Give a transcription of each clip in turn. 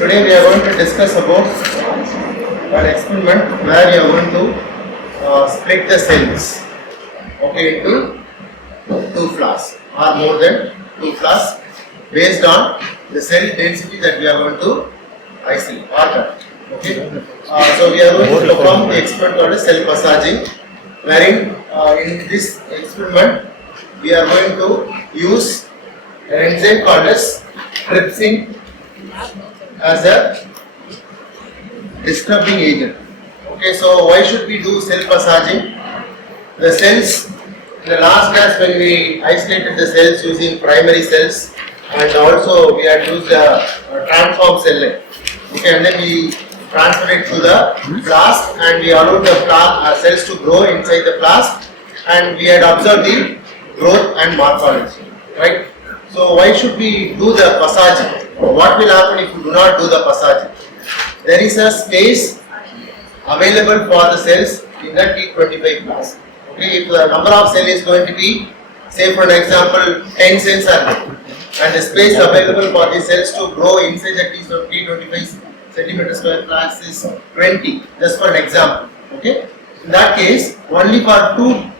Today we are going to discuss about an experiment where we are going to split the cells, okay, into two flasks or more than two flasks based on the cell density that we are going to isolate or cut. Okay, so we are going to perform the experiment called as cell passaging, wherein in this experiment we are going to use an enzyme called as trypsin as a disturbing agent. Okay, so why should we do cell passaging? The cells, in the last class when we isolated the cells using primary cells, and also we had used a transform cell line. Okay, and then we transferred it to the flask and we allowed the cells to grow inside the flask, and we had observed the growth and morphology, right? So why should we do the passaging? What will happen if we do not do the passaging? There is a space available for the cells in the T25 flask. Okay, if the number of cells is going to be, say for an example, 10 cells are there, and the space available for the cells to grow inside the T25 centimeter square flask is 20, just for an example. Okay, in that case, only for two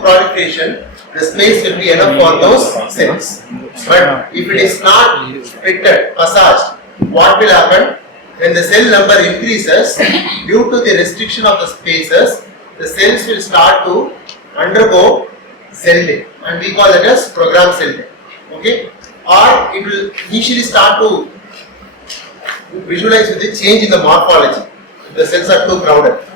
proliferation, the space will be enough for those cells. But if it is not splitted, passaged, what will happen? When the cell number increases, due to the restriction of the spaces, the cells will start to undergo cell death, and we call it as programmed cell death. Okay, or it will initially start to visualize with the change in the morphology. The cells are too crowded.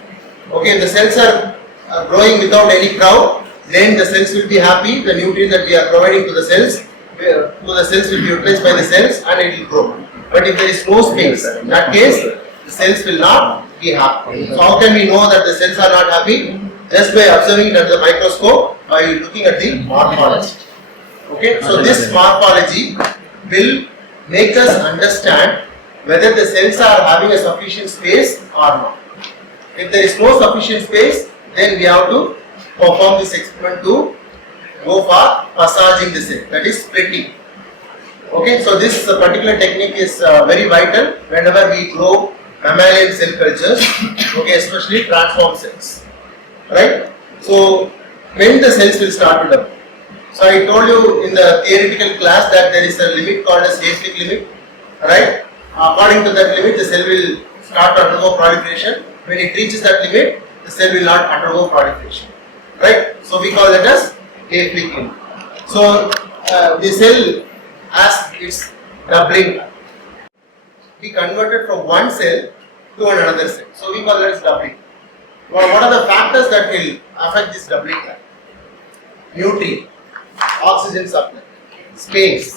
Okay, if the cells are growing without any crowd, then the cells will be happy. The nutrient that we are providing to the cells will be utilized by the cells and it will grow. But if there is no space, in that case, the cells will not be happy. So how can we know that the cells are not happy? Just by observing it under the microscope, by looking at the morphology. Okay, so this morphology will make us understand whether the cells are having a sufficient space or not. If there is no sufficient space, then we have to perform this experiment to go for passaging the cell, that is splitting. Okay, so this particular technique is very vital whenever we grow mammalian cell cultures, okay, especially transform cells, right? So when the cells will start to develop. So I told you in the theoretical class that there is a limit called as Hayflick limit, right? According to that limit, the cell will start to undergo proliferation. When it reaches that limit, the cell will not undergo proliferation, right? So we call that as Hayflick limit. So the cell, as its doubling, be converted from one cell to another cell. So we call that as doubling. Well, what are the factors that will affect this doubling time? Nutrient, oxygen supply, space.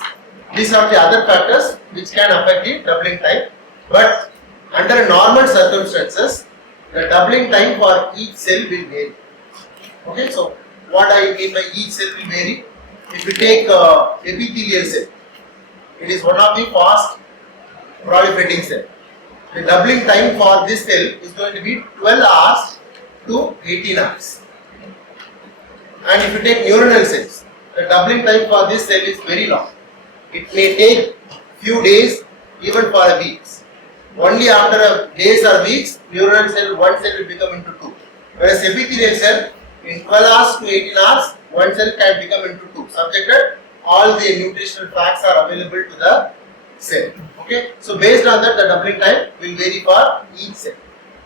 These are the other factors which can affect the doubling time. But under normal circumstances, the doubling time for each cell will vary. Okay, so what I mean by each cell will vary? If we take epithelial cell, it is one of the fast proliferating cell. The doubling time for this cell is going to be 12 hours to 18 hours. And if you take neuronal cells, the doubling time for this cell is very long. It may take few days, even for a week. Only after days or weeks, neuronal cell, one cell will become into two. Whereas epithelial cell, in 12 hours to 18 hours, one cell can become into two, subjected all the nutritional facts are available to the cell. Okay, so based on that, the doubling time will vary for each cell.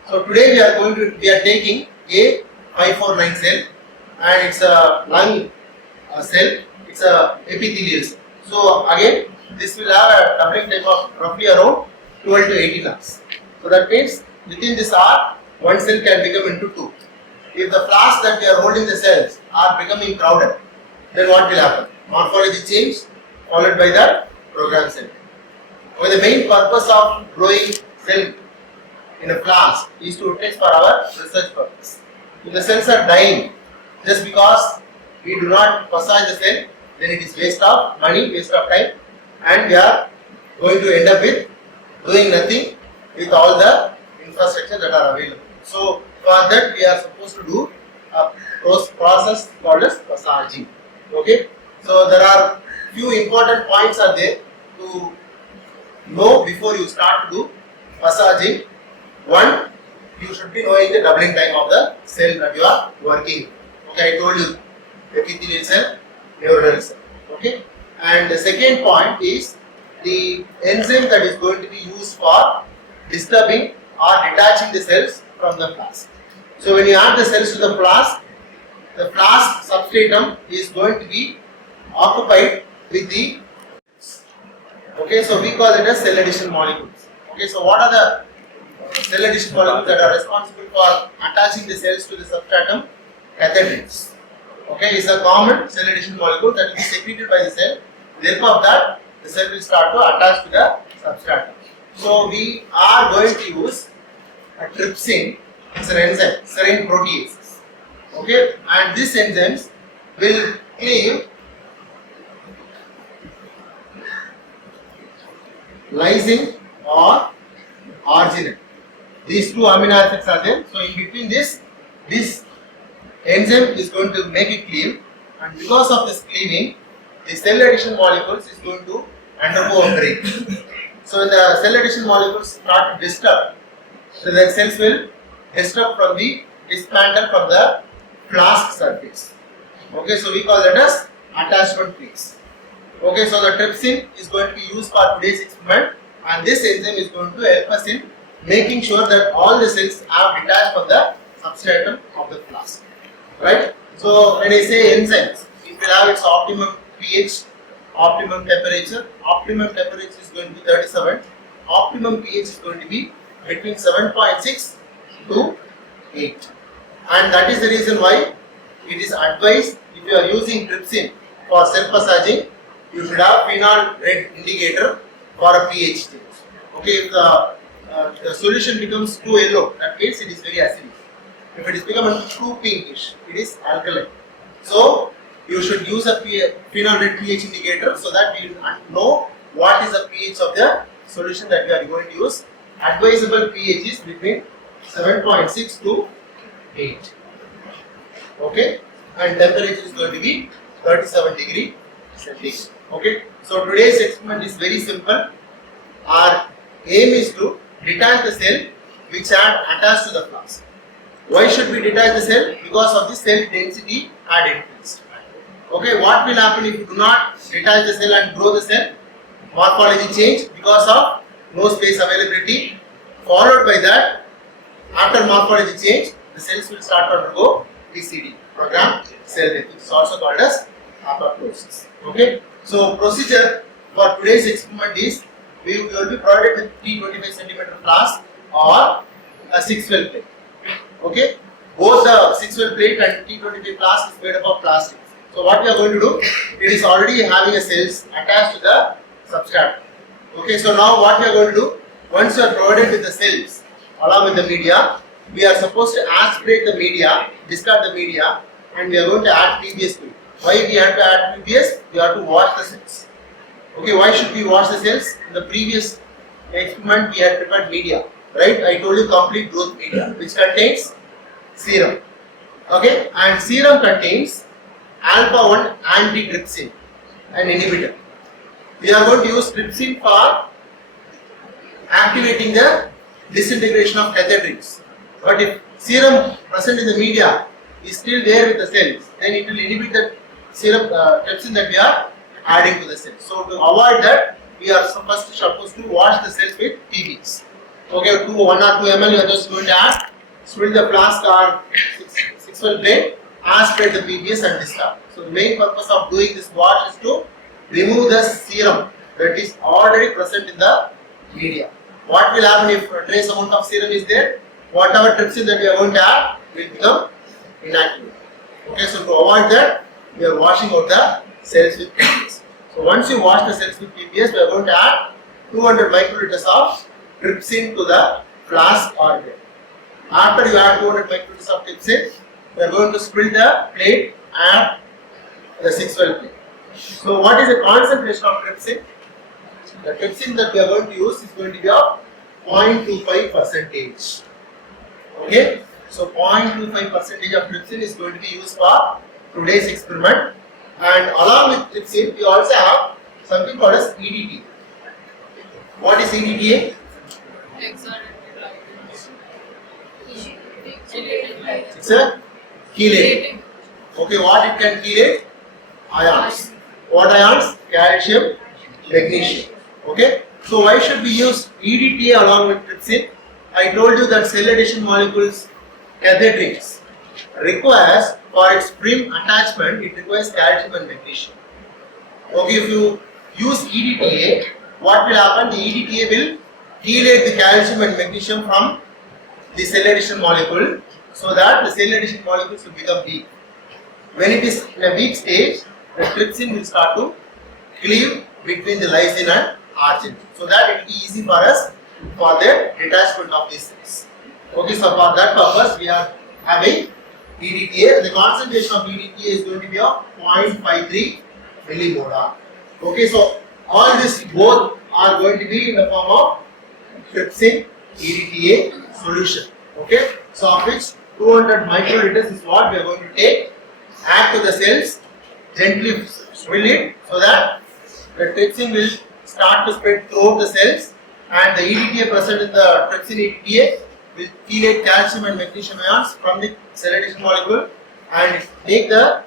So today we are taking A549 cell, and it's a lung cell. It's a epithelial cell. So again, this will have a doubling time of roughly around 12 to 18 hours. So that means within this hour, one cell can become into two. If the flasks that we are holding the cells are becoming crowded, then what will happen? Morphology change followed by the programmed cell. Well, the main purpose of growing cell in a flask is to test for our research purpose. If the cells are dying just because we do not passage the cell, then it is waste of money, waste of time, and we are going to end up with doing nothing with all the infrastructure that are available. So for that we are supposed to do a process called as passaging. Okay, so there are few important points are there to know before you start to do massaging. One, you should be knowing the doubling time of the cell that you are working. Okay, I told you epithelial cell, neuronal cell. Okay, and the second point is the enzyme that is going to be used for disturbing or detaching the cells from the flask. So when you add the cells to the flask substratum is going to be occupied with the, okay, so we call it as cell addition molecules. Okay, so what are the cell addition molecules that are responsible for attaching the cells to the substratum? Cathephrins. Okay, it's a common cell addition molecule that will be secreted by the cell. With the help of that, the cell will start to attach to the substratum. So we are going to use a trypsin. It's an enzyme, serine proteases. Okay, and these enzymes will cleave lysine or arginine. These two amino acids are there. So in between this enzyme is going to make it cleave, and because of this cleaving, the cell addition molecules is going to undergo a break. So when the cell addition molecules start to disturb, so the cells will disturb from the dismantle from the flask surface. Okay, so we call that as attachment phase. Okay, so the trypsin is going to be used for today's experiment, and this enzyme is going to help us in making sure that all the cells are detached from the substratum of the flask. Right? So when I say enzymes, it will have its optimum pH, optimum temperature. Optimum temperature is going to be 37. Optimum pH is going to be between 7.6 to 8. And that is the reason why it is advised, if you are using trypsin for self-massaging, you should have phenol red indicator for a pH change. Okay, if the solution becomes too yellow, that means it is very acidic. If it is becoming too pinkish, it is alkaline. So you should use a phenol red pH indicator so that you know what is the pH of the solution that we are going to use. Advisable pH is between 7.6 to 8. Okay, and temperature is going to be 37 degree Celsius. Okay, so today's experiment is very simple. Our aim is to detach the cell which are attached to the flask. Why should we detach the cell? Because of the cell density had increased. Okay, what will happen if you do not detach the cell and grow the cell? Morphology change because of no space availability. Followed by that, after morphology change, the cells will start to undergo PCD, programmed cell death, which is also called as apoptosis. Okay, so procedure for today's experiment is we will be provided with 325 cm flask or a 6-well plate. Okay, both the 6-well plate and T25 flask is made up of plastic. So what we are going to do, it is already having a cells attached to the substrate. Okay, so now what we are going to do, once you are provided with the cells along with the media, we are supposed to aspirate the media, discard the media, and we are going to add PBS to it. Why we have to add PBS? We have to wash the cells. Okay, why should we wash the cells? In the previous experiment we had prepared media, right? I told you complete growth media, which contains serum. Okay, and serum contains alpha-1 antitrypsin, an inhibitor. We are going to use trypsin for activating the disintegration of cathephrins. But if serum present in the media is still there with the cells, then it will inhibit the serum trypsin that we are adding to the cells. So to avoid that, we are first supposed to wash the cells with PBS. Okay, 1 or 2 ml you are just going to add, fill the flask or 6-well plate, aspirate the PBS and discard. So the main purpose of doing this wash is to remove the serum that is already present in the media. What will happen if a trace amount of serum is there? Whatever trypsin that we are going to add will become inactive. Okay, so to avoid that, we are washing out the cells with PBS. So once you wash the cells with PBS, we are going to add 200 microliters of trypsin to the flask or bed. After you add 200 microliters of trypsin, we are going to split the plate and the 6-well plate. So what is the concentration of trypsin? The trypsin that we are going to use is going to be of 0.25%. Okay, so 0.25% of trypsin is going to be used for today's experiment, and along with trypsin we also have something called as EDT. What is EDTA? It's a chelate. Okay, what it can chelate? Ions. What ions? Calcium, magnesium. Okay, so why should we use EDTA along with trypsin? I told you that cell adhesion molecules, cathedrins, requires for its prim attachment, it requires calcium and magnesium. Okay, if you use EDTA, what will happen? The EDTA will chelate the calcium and magnesium from the cell adhesion molecule, so that the cell adhesion molecules will become weak. When it is in a weak stage, the trypsin will start to cleave between the lysine and arginine, so that it will be easy for us for the detachment of these cells. Okay, so for that purpose we are having EDTA. The concentration of EDTA is going to be of 0.53 millimolar. Okay, so all these both are going to be in the form of trypsin EDTA solution. Okay, so of which 200 microliters is what we are going to take, add to the cells, gently swill it so that the trypsin will start to spread throughout the cells, and the EDTA present in the trypsin EDTA will chelate calcium and magnesium ions from the cell adhesion molecule and make the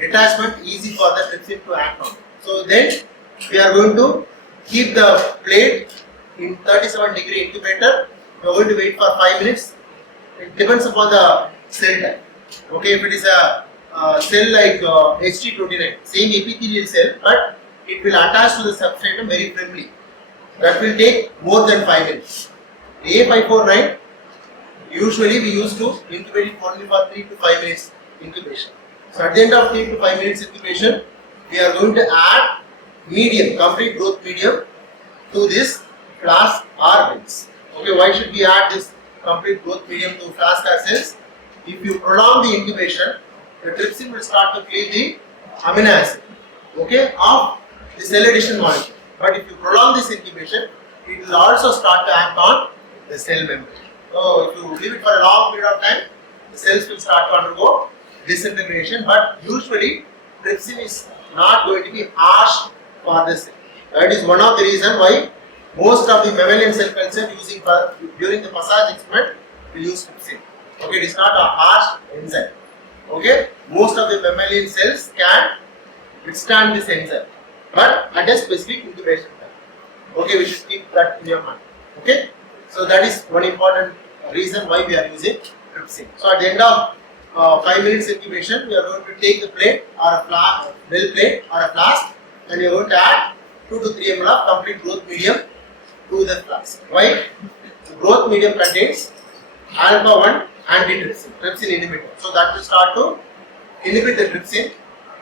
detachment easy for the trypsin to act on. So then we are going to keep the plate in 37-degree incubator. We are going to wait for 5 minutes. It depends upon the cell type. Okay, if it is a cell like HT29, same epithelial cell, but it will attach to the substratum very firmly. That will take more than 5 minutes. A549, usually we used to incubate it only for 3 to 5 minutes incubation. So at the end of 3 to 5 minutes incubation, we are going to add medium, complete growth medium to this flask or bins. Okay, why should we add this complete growth medium to flask or cells? If you prolong the incubation, the trypsin will start to cleave the amino acid, okay, of the cell adhesion molecule. But if you prolong this incubation, it will also start to act on the cell membrane. So if you leave it for a long period of time, the cells will start to undergo disintegration. But usually, trypsin is not going to be harsh for the cell. That is one of the reasons why most of the mammalian cell culture using during the passage experiment will use trypsin. Okay, it is not a harsh enzyme. Okay, most of the mammalian cells can withstand this enzyme, but at a specific incubation time. Okay, we should keep that in your mind. Okay, so that is one important reason why we are using trypsin. So at the end of 5 minutes incubation, we are going to take the plate or a well plate or a flask, and we are going to add 2 to 3 ml of complete growth medium to the flask. Why? The growth medium contains alpha 1 antitrypsin, trypsin inhibitor. So that will start to inhibit the trypsin.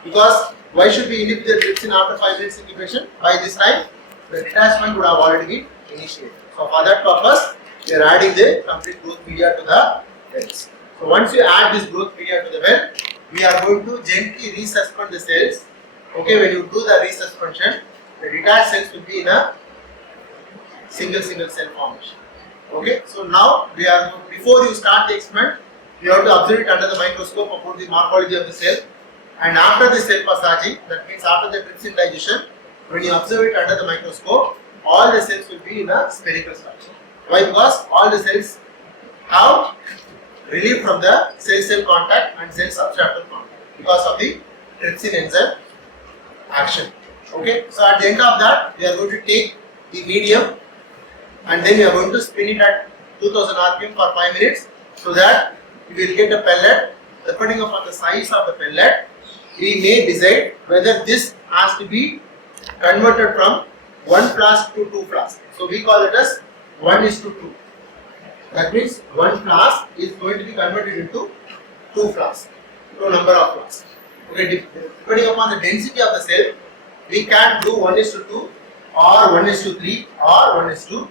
Because why should we inhibit the trypsin after 5 minutes incubation? By this time, the detachment would have already been initiated. So for that purpose, we are adding the complete growth media to the wells. So once you add this growth media to the well, we are going to gently resuspend the cells. Okay, when you do the resuspension, the detached cells will be in a single cell formation. Okay, so now we are, before you start the experiment, you have to observe it under the microscope about the morphology of the cell, and after the cell passaging, that means after the trypsin digestion, when you observe it under the microscope, all the cells will be in a spherical structure. Why? Because all the cells have relief from the cell-cell contact and cell-substratal contact because of the trypsin enzyme action. Okay, so at the end of that, we are going to take the medium and then we are going to spin it at 2000 rpm for 5 minutes, so that we will get a pellet. Depending upon the size of the pellet, we may decide whether this has to be converted from 1 flask to 2 flasks. So we call it as 1:2. That means 1 flask is going to be converted into 2 flasks, 2 number of flasks. Okay, depending upon the density of the cell, we can do 1:2 or 1:3 or 1:4.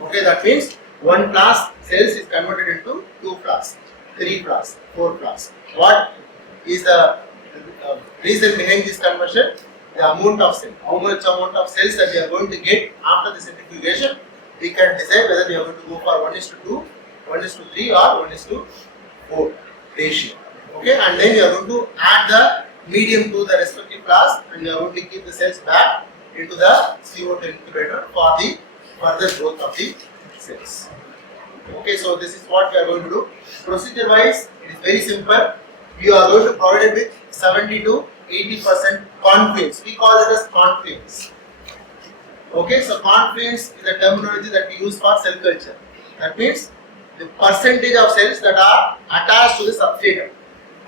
Okay, that means 1 flask cells is converted into 2 flasks, 3 flasks, 4 flasks. What is the reason behind this conversion? The amount of cell, how much amount of cells that we are going to get after the centrifugation, we can decide whether we are going to go for 1:2, 1:3 or 1:4 ratio. Okay, and then we are going to add the medium to the respective flask, and we are going to keep the cells back into the CO2 incubator for the further growth of the cells. Okay, so this is what we are going to do. Procedure wise, it is very simple. You are going to provide it with 70 to 80% confluence. We call it as confluence. Okay, so confluence is the terminology that we use for cell culture. That means the percentage of cells that are attached to the substratum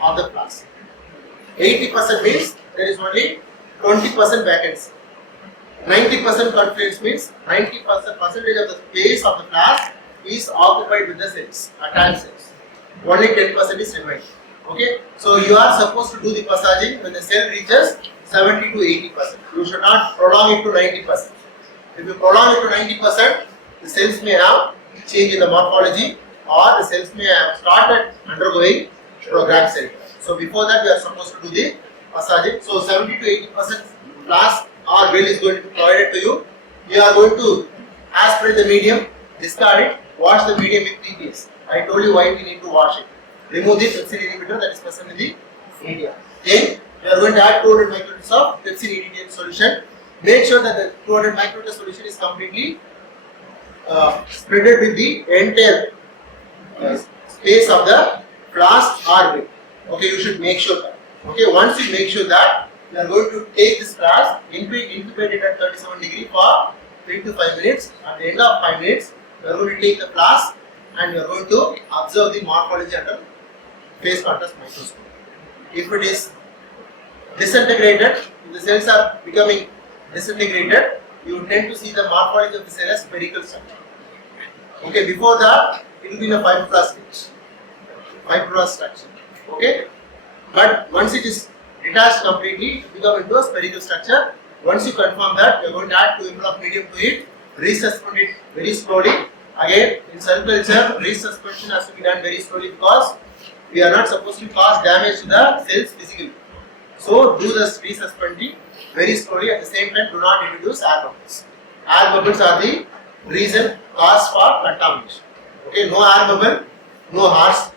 of the flask. 80% means there is only 20% vacancy. 90% confluence means 90% percentage of the space of the flask is occupied with the cells, attached cells. Only 10% is remaining. Okay, so you are supposed to do the passaging when the cell reaches 70 to 80%. You should not prolong it to 90%. If you prolong it to 90%, the cells may have change in the morphology or the cells may have started undergoing programmed cell death. So before that, we are supposed to do the passaging. So 70 to 80% flask or well is going to be provided to you. You are going to aspirate the medium, discard it, wash the medium with PPS. I told you why we need to wash it. Remove the pepsin inhibitor that is present in the medium. Then we are going to add 200 microliters of pepsin EDTA solution. Make sure that the 200 microliter solution is completely spreaded with the entire space of the flask or well. Okay, you should make sure that. Okay, once you make sure that, you are going to take this flask, incubate it at 37 degree for 3 to 5 minutes. At the end of 5 minutes, you are going to take the flask and you are going to observe the morphology under phase contrast microscope. If it is disintegrated, if the cells are becoming disintegrated, you tend to see the morphology of the cell as spherical structure. Okay, before that, it will be in a fibroblast stage, fibroblast structure. Okay, but once it is detached completely, it becomes into a spherical structure. Once you confirm that, we are going to add 2 ml of medium to it, resuspend it very slowly. Again, in cell culture, resuspension has to be done very slowly because we are not supposed to cause damage to the cells physically. So do the resuspending very slowly. At the same time, do not introduce air bubbles. Air bubbles are the reason cause for contamination. Okay, no air bubble, no harsh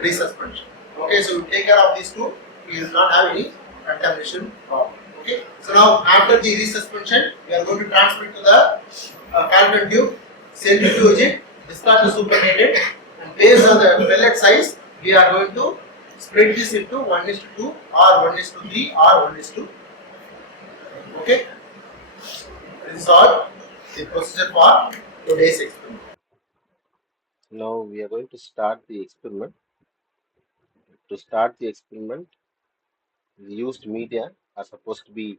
resuspension. Okay, so we take care of these two. We will not have any contamination problem. Okay, so now after the resuspension, we are going to transfer it to the Falcon tube, centrifuge it, discard the supernatant, and based on the pellet size, we are going to split this into 1:2 or 1:3 or 1:2. Okay, this is all the procedure for today's experiment. Now we are going to start the experiment. To start the experiment, the used media are supposed to be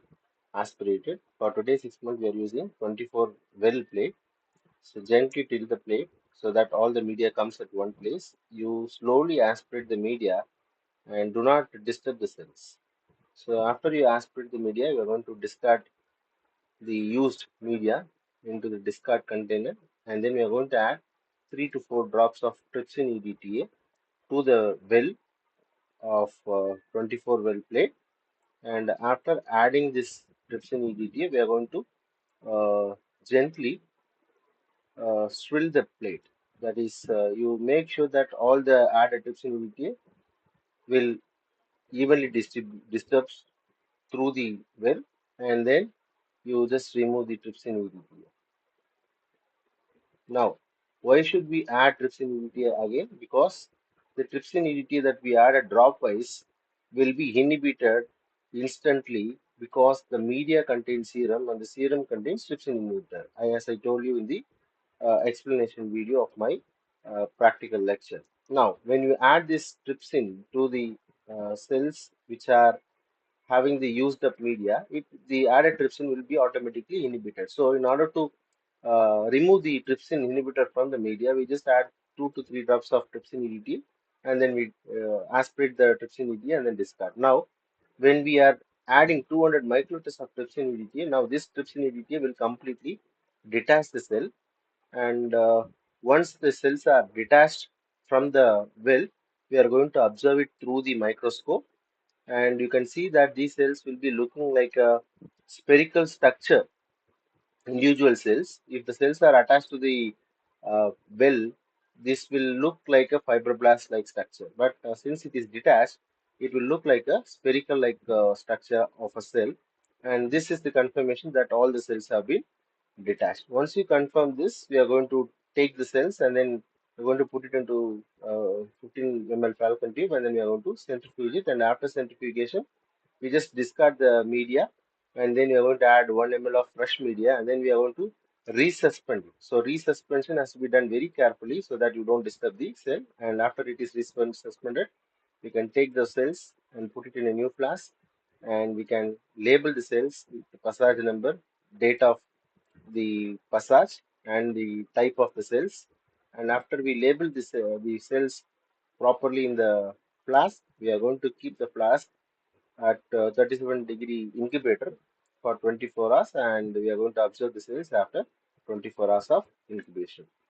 aspirated. For today's experiment, we are using 24 well plate. So gently tilt the plate so that all the media comes at one place. You slowly aspirate the media and do not disturb the cells. So after you aspirate the media, you are going to discard the used media into the discard container, and then we are going to add 3 to 4 drops of trypsin EDTA to the well of 24 well plate. And after adding this trypsin EDTA, we are going to gently swill the plate. That is, you make sure that all the added trypsin EDTA will evenly disturbs through the well, and then you just remove the trypsin EDTA. Now, why should we add trypsin EDTA again? Because the trypsin EDTA that we added dropwise will be inhibited instantly because the media contains serum and the serum contains trypsin inhibitor. As I told you in the explanation video of my practical lecture. Now, when you add this trypsin to the cells which are having the used up media, the added trypsin will be automatically inhibited. So, in order to remove the trypsin inhibitor from the media, we just add 2 to 3 drops of trypsin EDTA and then we aspirate the trypsin EDTA and then discard. Now, when we are adding 200 microliters of trypsin EDTA, now this trypsin EDTA will completely detach the cell, and once the cells are detached from the well, we are going to observe it through the microscope, and you can see that these cells will be looking like a spherical structure. Individual cells, if the cells are attached to the well, this will look like a fibroblast like structure, but since it is detached, it will look like a spherical like structure of a cell. And this is the confirmation that all the cells have been detached. Once you confirm this, we are going to take the cells and then we're going to put it into 15 ml Falcon tube, and then we are going to centrifuge it. And after centrifugation, we just discard the media, and then we are going to add 1 ml of fresh media, and then we are going to resuspend it. So resuspension has to be done very carefully so that you don't disturb the cell. And after it is suspended, we can take the cells and put it in a new flask, and we can label the cells with the passage number, date of the passage, and the type of the cells. And after we label the cells properly in the flask, we are going to keep the flask at 37-degree incubator for 24 hours, and we are going to observe the cells after 24 hours of incubation.